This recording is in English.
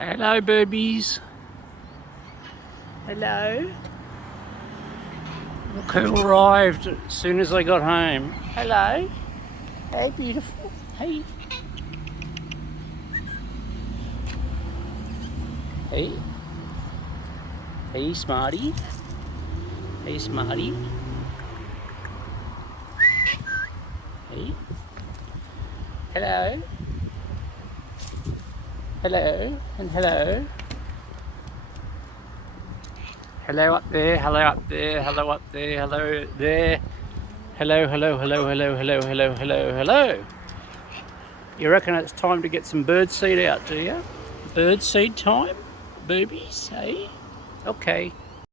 Hello, birdies. Hello. Look who arrived as soon as I got home. Hello. Hey, beautiful. Hey. Hey. Hey, smarty. Hey, smarty. Hey. Hello. Hello. And hello. Hello up there. Hello up there. Hello up there. Hello there. Hello, hello, hello, hello, hello, hello, hello, hello. You reckon it's time to get some bird seed out, do you? Bird seed time? Boobies, hey? Okay.